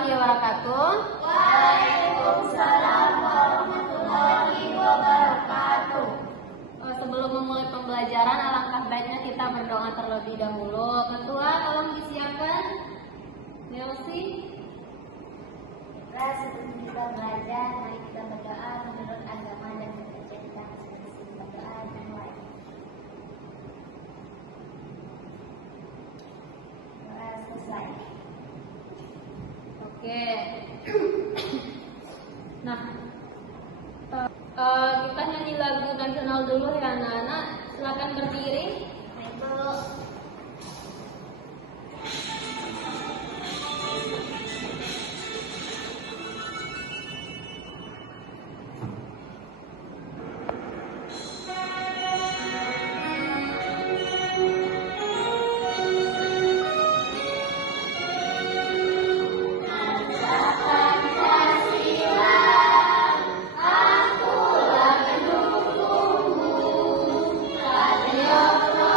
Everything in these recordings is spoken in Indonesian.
warahmatullahi wabarakatuh. Waalaikumsalam warahmatullahi wabarakatuh. Sebelum memulai pembelajaran, alangkah baiknya kita berdoa terlebih dahulu. Ketua, tolong disiapkan. Melsi. Sebelum kita belajar, mari kita berdoa menurut agama dan kepercayaan kita masing-masing. Berdoa dan mulai. Doa selesai. Oke. Nah, kita nyanyi lagu nasional dulu ya anak-anak. Silakan berdiri. Itu Patriot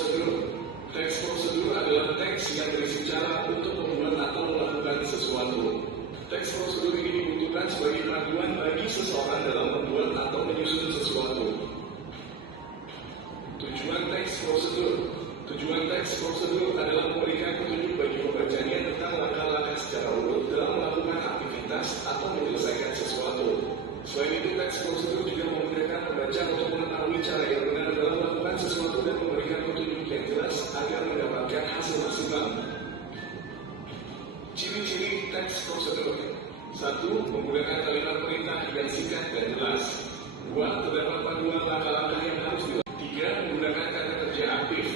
prosedur. Teks prosedur adalah teks yang berisi cara untuk membuat atau melakukan sesuatu. Teks prosedur ini dibutuhkan sebagai panduan bagi seseorang dalam membuat atau menyusun sesuatu. Tujuan teks prosedur. Tujuan teks prosedur adalah memberikan petunjuk bagi pembacanya tentang langkah-langkah secara urut dalam melakukan aktivitas atau menyelesaikan sesuatu. Selain itu, teks prosedur juga memudahkan pembaca untuk mengetahui cara yang benar dalam melakukan sesuatu dan memberikan petunjuk yang jelas agar mendapatkan hasil maksimal. Ciri-ciri teks prosedur. 1. Menggunakan kalimat perintah yang singkat dan jelas. 2. Terdapat panduan langkah-langkah yang harus dilakukan. 3. Menggunakan kata kerja aktif.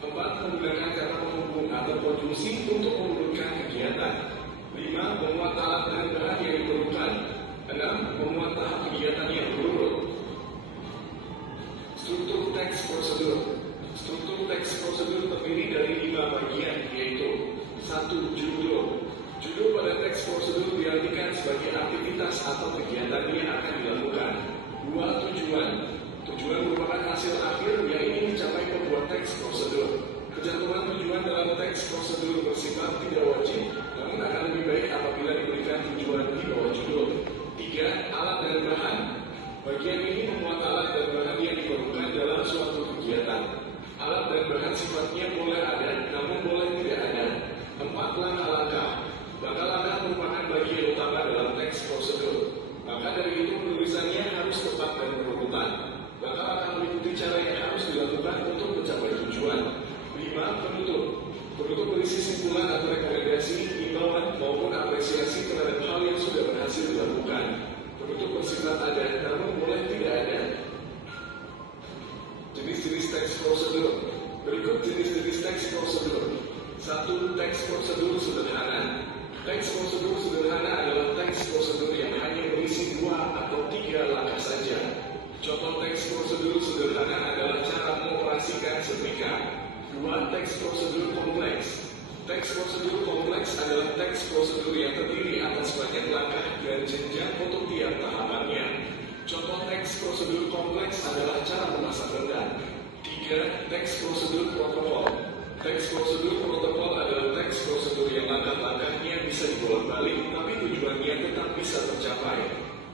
4. Menggunakan kata penghubung atau konjungsi untuk mengurutkan kegiatan. 5. Memuat alat dan bahan yang diperlukan. 6. Memuat tahap kegiatan yang berurut. Struktur teks prosedur. Struktur teks prosedur terdiri dari 5 bagian, yaitu 1. Judul. Judul pada teks prosedur diartikan sebagai aktivitas atau kegiatan yang akan dilakukan. 2. Tujuan. Tujuan merupakan hasil akhir yang ingin dicapai pembuat teks prosedur. Kecantuman tujuan dalam teks prosedur bersifat tidak wajib, namun akan lebih baik apabila diberikan tujuan di bawah judul. 3. Alat dan bahan. Bagian ini memuat alat dan bahan yang diperlukan dalam suatu kegiatan. Alat dan bahan sifatnya boleh ada, namun boleh tidak ada. 4. Langkah-langkah. Langkah-langkah merupakan bagian utama dalam teks prosedur. Maka dari itu penulisannya harus tepat dan berurutan. Langkah-langkah mengikuti cara yang harus dilakukan untuk mencapai tujuan. 5. Penutup. Penutup berisi simpulan atau rekomendasi, imbauan maupun apresiasi terhadap hal yang sudah berhasil dilakukan. Penutup bersifat ada, namun boleh tidak ada. Jenis-jenis teks prosedur. Berikut jenis-jenis teks prosedur. 1. Teks prosedur sederhana. Teks prosedur sederhana adalah teks prosedur yang hanya berisi 2 atau 3 langkah saja. Contoh teks prosedur sederhana adalah cara mengoperasikan setrika. 2. Teks prosedur kompleks. Teks prosedur kompleks adalah teks prosedur yang terdiri atas banyak langkah dan jenjang untuk tiap tahapannya. Contoh teks prosedur kompleks adalah cara memasak rendang. 3. Teks prosedur protokol. Teks prosedur protokol adalah teks prosedur yang langkah-langkahnya bisa dibolak-balik, tapi tujuannya tetap bisa tercapai.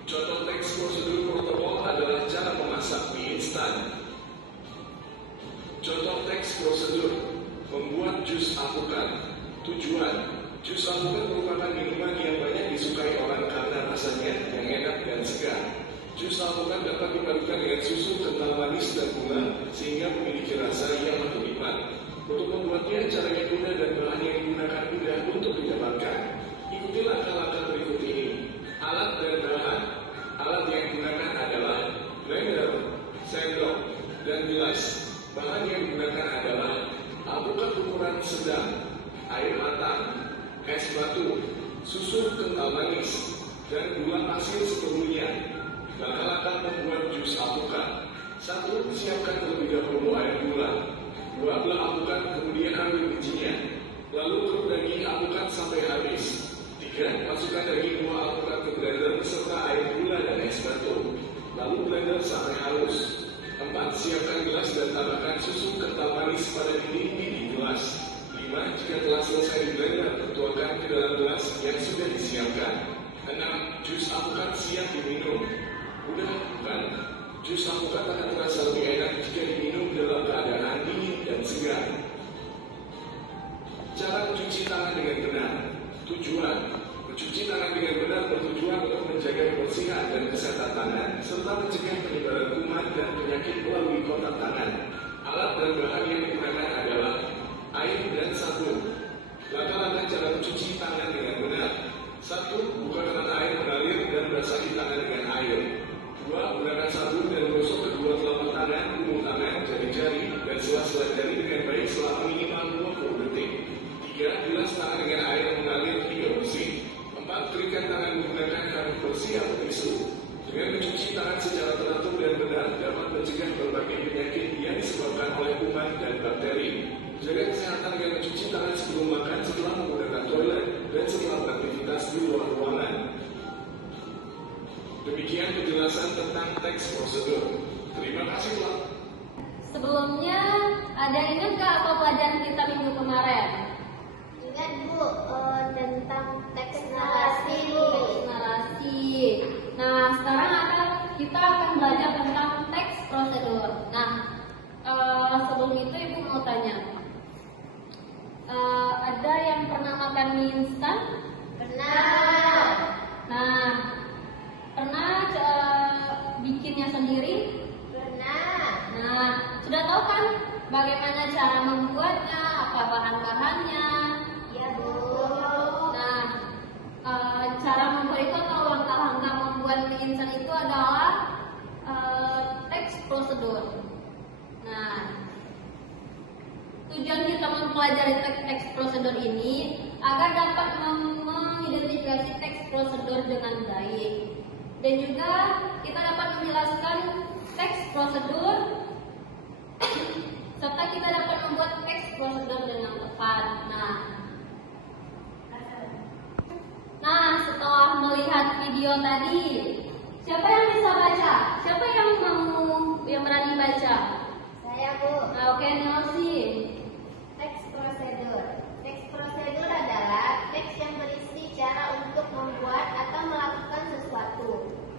Contoh teks prosedur protokol adalah cara memasak mie instan. Contoh teks prosedur. Membuat jus alpukat. Tujuan. Jus alpukat merupakan minuman yang banyak disukai orang karena rasanya yang enak dan segar. Jus alpukat dapat dipadukan dengan susu kental manis dan bunga sehingga memiliki rasa yang lebih nikmat. Untuk membuatnya, caranya mudah dan bahan yang digunakan mudah untuk didapatkan. Ikuti langkah-langkah berikut ini. Alat dan bahan. Alat yang digunakan adalah blender, sendok, dan gelas. Bahan yang digunakan adalah alpukat ukuran sedang, air matang, es batu, susu kental manis, dan gula pasir seperlunya. Langkah-langkah membuat jus alpukat. 1. Siapkan terlebih dahulu air gula. 2. Belah alpukat, kemudian ambil bijinya. Lalu keruk daging alpukat sampai habis. 3. Masukkan daging buah alpukat ke blender beserta air gula dan es batu. Lalu blender sampai halus. 4. Siapkan gelas dan tambahkan susu kental manis pada dinding gelas. 5. Jika telah selesai di blender, tuangkan ke dalam gelas yang sudah disiapkan. 6. Jus alpukat siap diminum. Mudah bukan? Jus alpukat akan terasa lebih enak jika diminum dalam keadaan dingin dan segar. Cara mencuci tangan dengan benar. Tujuan. Mencuci tangan dengan benar bertujuan untuk menjaga kebersihan dan kesehatan tangan, serta mencegah penyebaran kuman dan penyakit melalui kontak tangan. Alat dan bahan yang digunakan adalah air dan sabun. Langkah-langkah cara mencuci tangan dengan benar. 1. Buka keran air mengalir dan basahi tangan dengan air. 2. Gunakan sabun dan gosok kedua telapak tangan, ujung tangan, jari-jari, dan sela-sela jari dengan baik selama minimal 20 detik. 3. Bilas tangan dengan air mengalir hingga bersih. 4. Keringkan tangan menggunakan handuk bersih atau tisu. Dengan mencuci tangan secara teratur dan benar dapat mencegah berbagai penyakit yang disebabkan oleh kuman dan bakteri. Jaga kesehatan dengan mencuci tangan sebelum makan, setelah menggunakan toilet, dan setelah beraktivitas di luar ruangan. Demikian penjelasan tentang teks prosedur. Terima kasih, Pak. Sebelumnya Ada ingat gak apa pelajaran kita minggu kemarin? Ingat Bu, tentang teks narasi Bu. Teks narasi. Nah, sekarang kita akan belajar tentang teks prosedur. Nah, sebelum itu Ibu mau tanya, ada yang pernah makan mie instan? Pernah. Nah, pernah bikinnya sendiri? Pernah. Nah, sudah tahu kan bagaimana cara membuatnya, apa bahan-bahannya? Ya Bu. Nah, cara membuat itu atau langkah-langkah membuat mie instan itu adalah teks prosedur. Nah, tujuan kita mempelajari teks prosedur ini agar dapat mengidentifikasi teks prosedur dengan baik, dan juga kita dapat menjelaskan teks prosedur serta kita dapat membuat teks prosedur dengan tepat. Nah, setelah melihat video tadi, siapa yang bisa baca? Siapa yang berani baca? Saya Bu. Nah, oke, Nelsi. Teks prosedur. Teks prosedur adalah teks yang berisi cara untuk membuat atau melakukan sesuatu.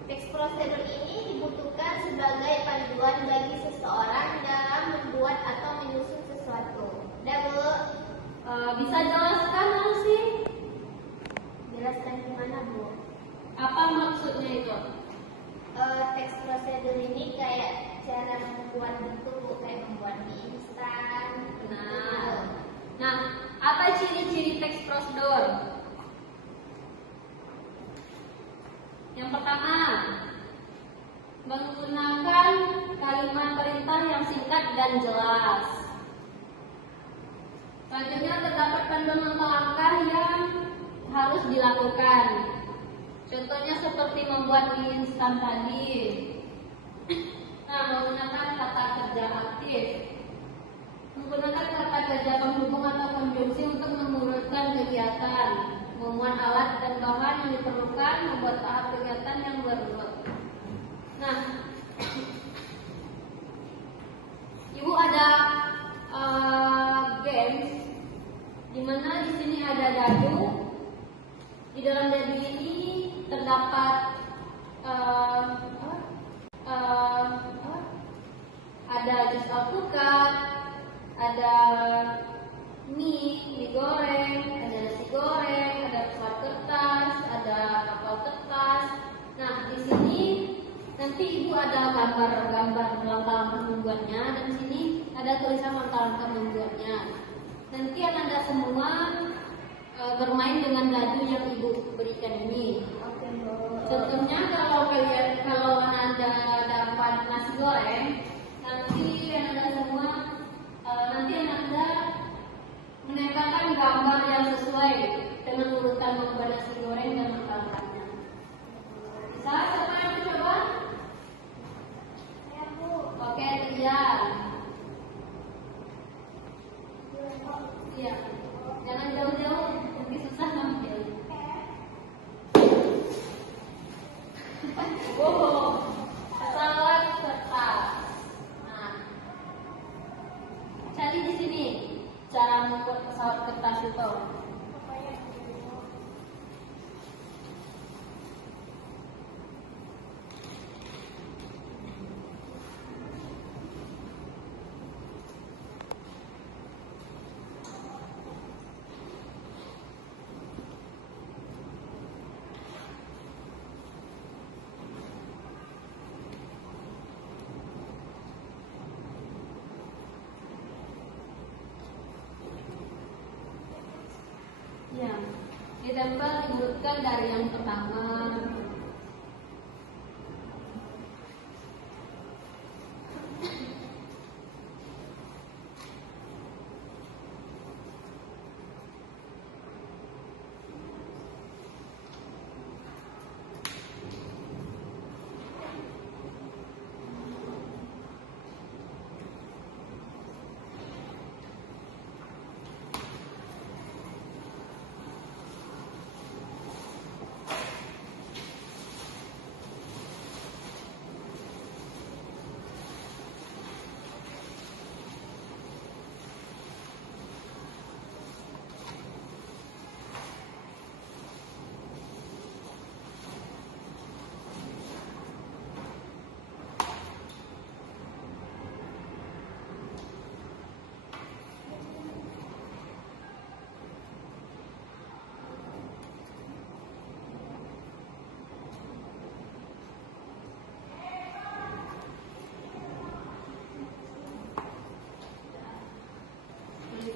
Teks prosedur ini dibutuhkan sebagai panduan bagi seseorang dalam membuat atau menyusun sesuatu. Udah Bu? Bisa jelaskan Nelsi? Jelaskan gimana Bu? Apa maksudnya itu? Teks prosedur ini kayak cara membuat itu Bu, kayak membuat mie instan. Nah, apa ciri-ciri teks prosedur? Yang pertama, menggunakan kalimat perintah yang singkat dan jelas. Selanjutnya terdapat panduan langkah-langkah yang harus dilakukan. Contohnya seperti membuat mie instan tadi. Nah, menggunakan kata kerja aktif. Menggunakan kata kerja penghubung atau konjungsi untuk mengurutkan kegiatan, memuat alat dan bahan yang diperlukan, membuat tahap kegiatan yang berurut. Nah, Ibu ada games di mana di sini ada dadu. Di dalam dadu ini terdapat ada jus alpukat, ada mie goreng, ada nasi goreng, ada pesawat kertas, ada kapal kertas. Nah, di sini nanti Ibu ada gambar-gambar langkah-langkah membuatnya, dan di sini ada tulisan langkah-langkah membuatnya. Nanti Anda semua bermain dengan dadu yang Ibu berikan ini. Oke Bu. Contohnya kalau Anda dapat nasi goreng, nanti Anda semua Anda menempelkan gambar yang sesuai dengan urutan membuat nasi goreng dan langkah-langkahnya. Bisa? Siapa yang mau coba? Saya Bu. Oke, Rian. Iya. Jangan jauh-jauh, nanti susah ngambil. Pesawat kertas. Nah, cari di sini cara membuat pesawat kertas itu. Ya, ditempel diurutkan dari yang pertama.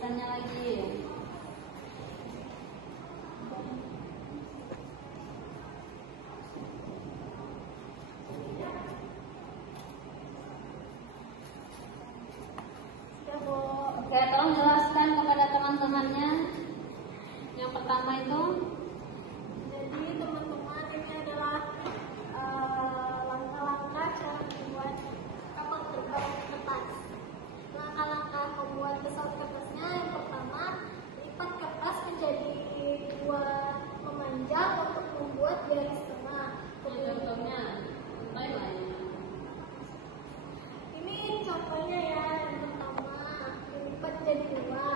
tulisannya lagi. Oke, tolong jelaskan kepada teman-temannya. Yang pertama itu, Jadi teman-teman, ini adalah langkah-langkah cara membuat kapal terbang kertas. Langkah-langkah membuat pesawat kertasnya, yang pertama, lipat kertas menjadi dua memanjang untuk membuat garis tengah. contohnya, Ini contohnya ya, yang pertama dilipat jadi dua,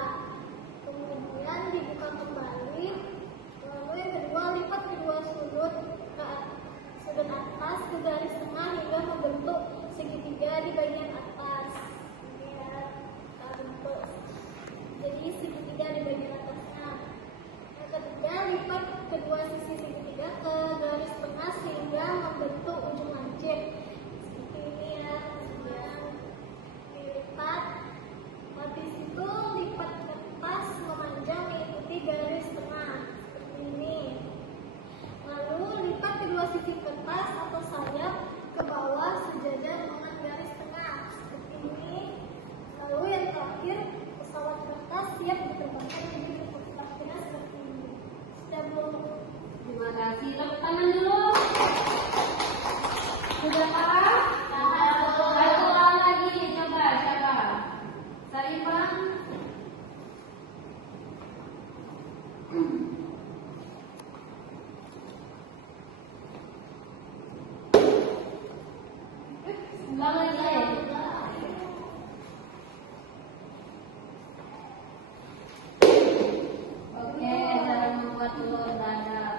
kemudian dibuka kembali, lalu yang kedua lipat kedua sudut sudut atas ke garis tengah hingga membentuk segitiga di bagian atas. Ini ya, kita bentuk jadi segitiga di bagian atasnya. Yang ketiga, lipat kedua sisi segitiga ke garis tengah sehingga membentuk ujung lancip. Seperti ini ya, kemudian dilipat. Habis itu lipat kertas memanjang mengikuti garis tengah. Seperti ini. Lalu lipat kedua sisi kertas atau sayap ke bawah sejajar dengan garis tengah. Seperti ini. Lalu yang terakhir, pesawat kertas siap diterbangkan menuju ke kira seperti ini. Sudah belum? terima kasih. Tepuk tangan dulu. Sudah paham? Satu ulang lagi, coba siapa? Sarifah. Ulang lagi. Oke, cara membuat telur dadar.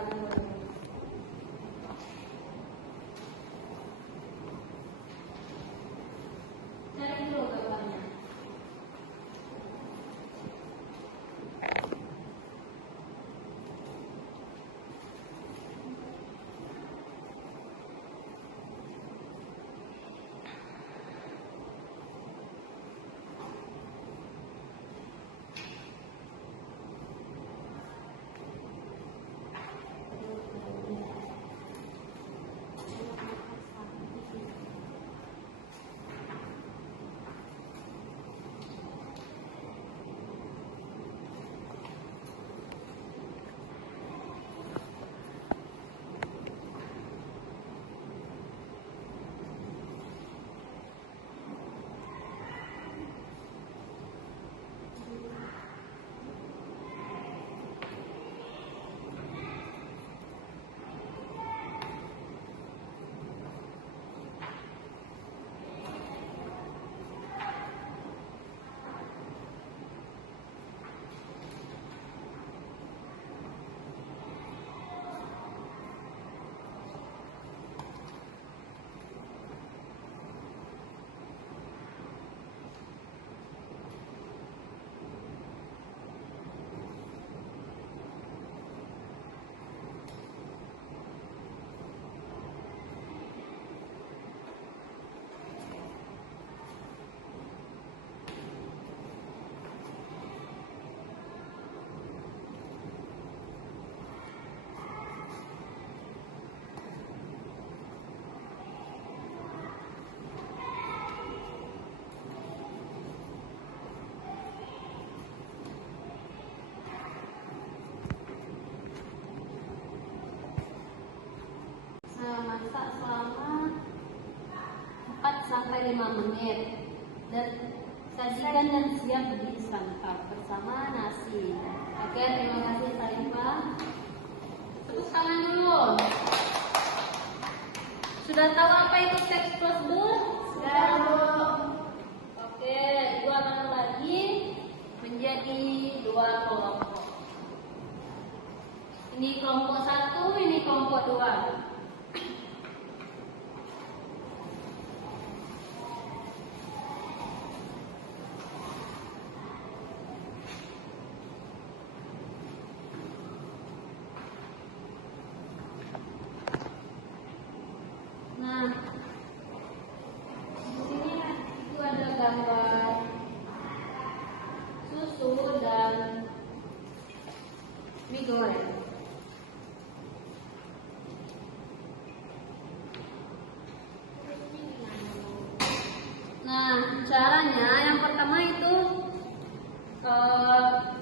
Cari dulu gambarnya. Masak selama 4 sampai 5 menit dan sajikan dan siap disantap bersama nasi. Oke, terima kasih Sarifah. Tepuk tangan dulu. Sudah tahu apa itu teks prosedur? Sudah. Oke, dua kali lagi menjadi 2 kelompok. Ini kelompok 1, ini kelompok 2. Nah, di sini itu ada gambar susu dan mie goreng. Nah, caranya yang pertama itu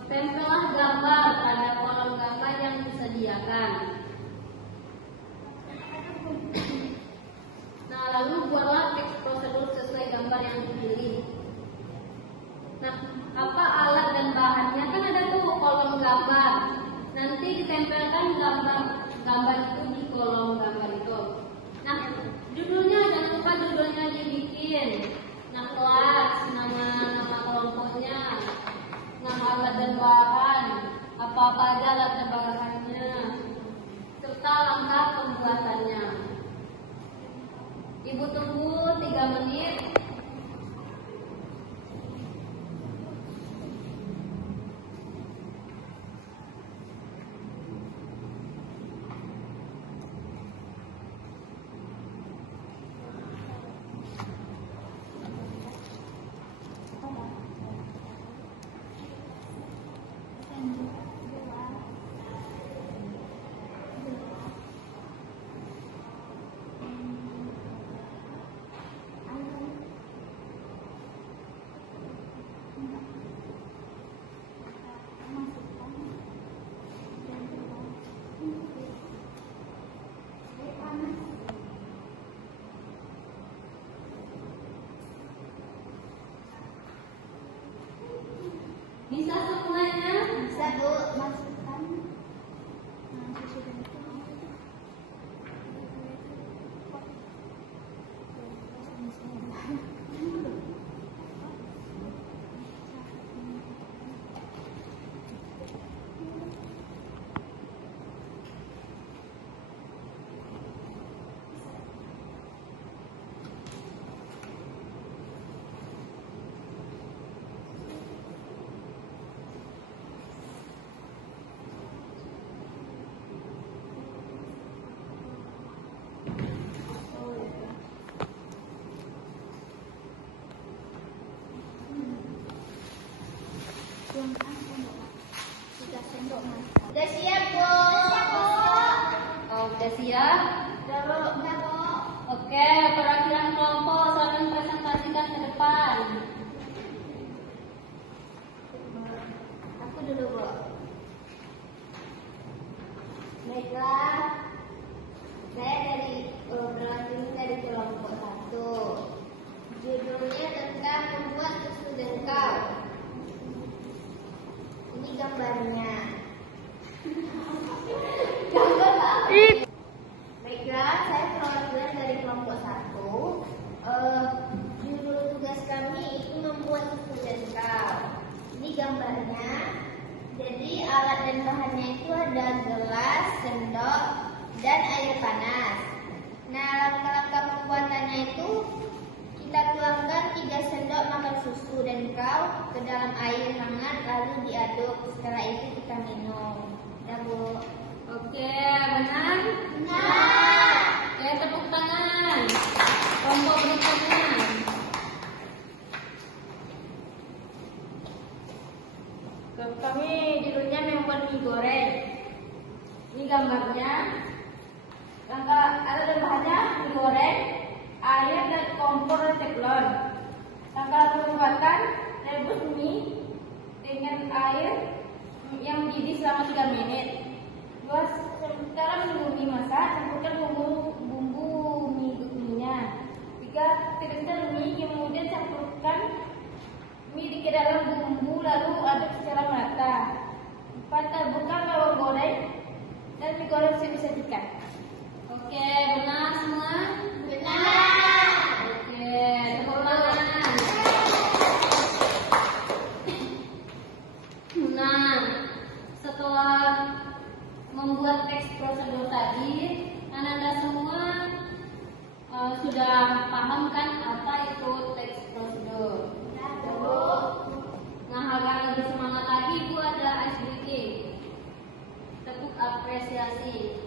tempelah gambar pada kolom gambar yang disediakan. Nah, lalu buatlah teks prosedur sesuai gambar yang dipilih. Nah, apa alat dan bahannya? Kan ada tuh kolom gambar. Nanti ditempelkan gambar itu di kolom gambar itu. Nah, judulnya jangan lupa judulnya dibikin. Nah, kelas, nama kelompoknya, nama alat dan bahan, apa aja alat dan bahannya, serta langkah pembuatannya. Ibu tunggu 3 menit. Bisa semuanya? Bisa, Bu. Masukkan. Udah siap, Bu. Oh, udah siap? Udah, Bu. Udah, Bu. Oke, perwakilan kelompok saling presentasikan ke depan. Aku dulu, Bu. Baiklah. Saya berasal dari kelompok 1. Judulnya tentang membuat susu dengkal. Ini gambarnya. Baiklah, saya perwakilan dari kelompok 1. Judul tugas kami itu membuat susu dengkal. Ini gambarnya. Jadi alat dan bahannya itu ada gelas, sendok, dan air panas. Nah, langkah-langkah pembuatannya itu kita tuangkan 3 sendok makan susu dengkal ke dalam air hangat lalu diaduk. Setelah itu kita minum. Ya, Bu. Oke, benar? Nah, Oke, tepuk tangan. Kelompok berikutnya. Kami judulnya membuat mie goreng. Ini gambarnya. Langkah ada dan bahannya mie goreng, air dan kompor teflon. Langkah pembuatan rebus mie dengan air yang mendidih selama 3 menit. Setelah menunggu mie masak, campurkan bumbu mie-nya. 3 tiriskan mie, kemudian campurkan mie ke dalam bumbu lalu aduk secara merata. 4. Taburkan bawang goreng dan mie goreng disajikan. Oke, benar semua? benar. Oke, tepuk tangan. Nah, setelah membuat teks prosedur tadi, Anda semua sudah paham kan apa itu teks prosedur? Nah, agar lebih semangat lagi, Ibu ada ice breaking. Tepuk apresiasi.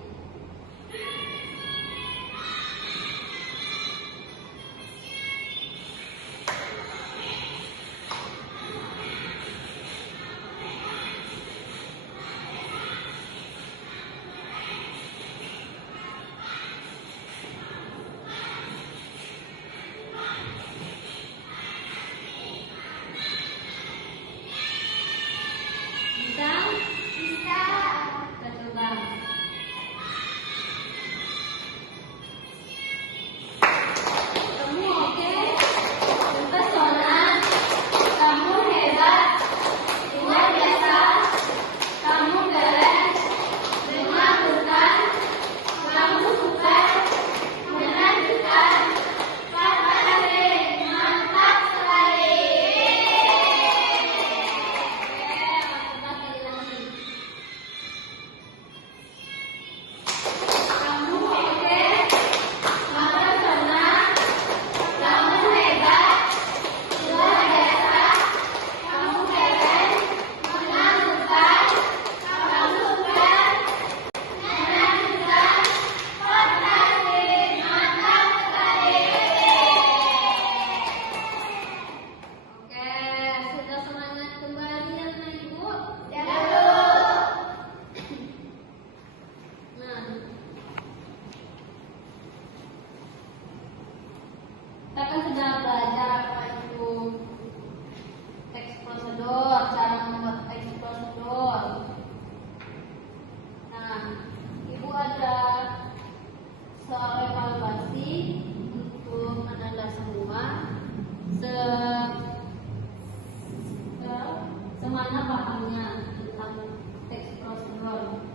pahamnya tentang teks prosedur.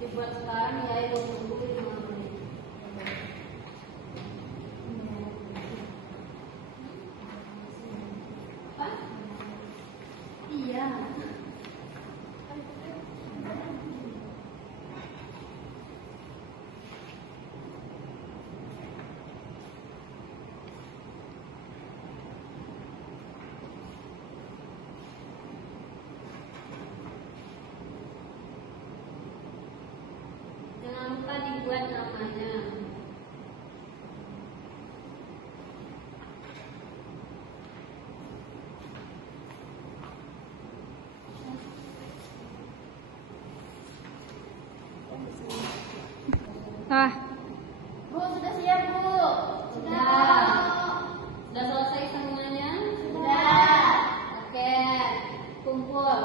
Dibuat sekarang ya, itu tunggu 5 menit. Apa? Iya. Jangan lupa dibuat namanya. Bu, sudah siap, Bu? Sudah. Sudah selesai semuanya? Sudah. Oke, kumpul.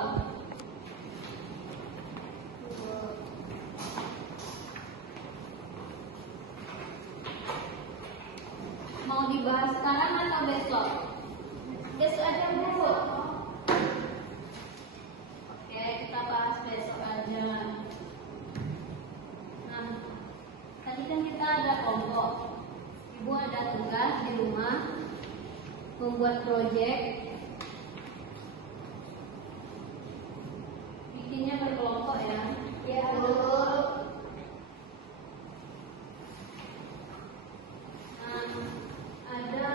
Mau dibahas sekarang atau besok? Besok aja, Bu. Oke, kita bahas besok aja. Nah, tadi kan kita ada kelompok. Ibu ada tugas di rumah membuat proyek. Bikinnya berkelompok ya. Ya, Bu. Nah, ada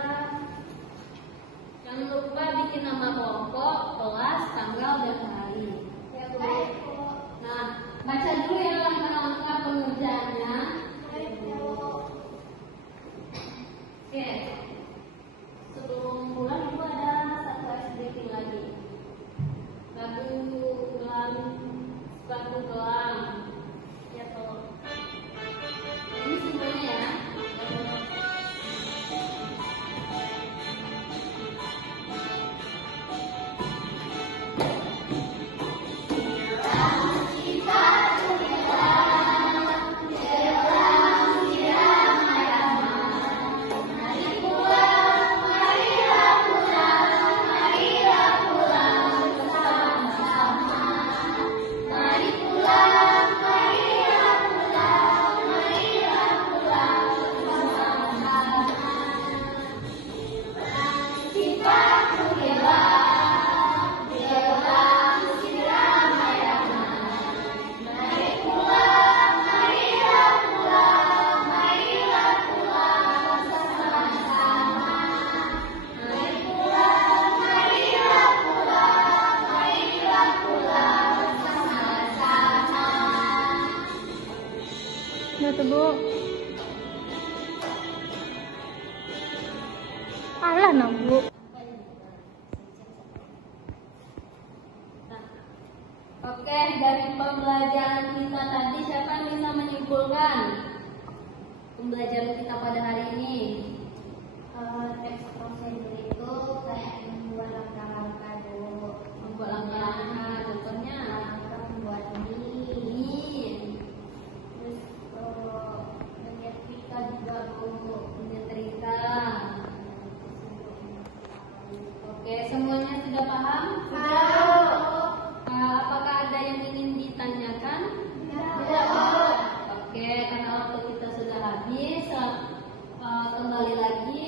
jangan lupa bikin nama kelompok, kelas, tanggal, dan hari. Ya, Bu. Baik, Bu. Nah, baca dulu ya langkah-langkah pengerjaannya. Baik, Bu. Oke. Sebelum mulai itu ada satu ice breaking lagi. Batu gelang. Ya tolong. Ini semuanya ya. Tuh, Bu. Alah, nah, Bu. Nah, oke, dari pembelajaran kita tadi siapa yang bisa menyimpulkan pembelajaran kita pada hari ini? Teks prosedur itu kayak membuat langkah-langkah dulu. Membuat langkah-langkah, contohnya Langkah membuat mie. ini, Terus menyetrika juga, Bu. menyetrika. Oke, semuanya sudah paham? Apakah ada yang ingin ditanyakan? Oke, karena waktu kita sudah habis, kembali lagi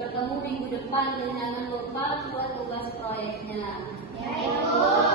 bertemu minggu depan dan jangan lupa buat tugas proyeknya. Ya, Ibu.